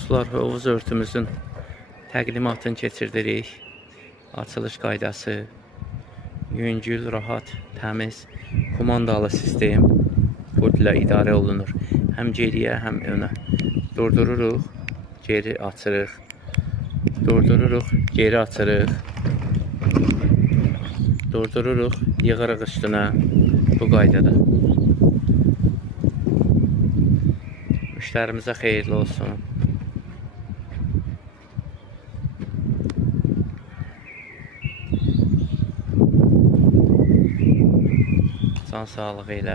Dostlar, hovuz örtümüzün təqdimatını keçirdirik. Açılış qaydası, yüngül, rahat, təmiz, kumandalı sistem pultla idarə olunur. Həm geriyə, həm önə. Durdururuq, geri açırıq. Durdururuq, geri açırıq. Durdururuq, yığırıq üstünə bu qaydada. Müştərimizə xeyirli olsun. Can sağlığı ilə.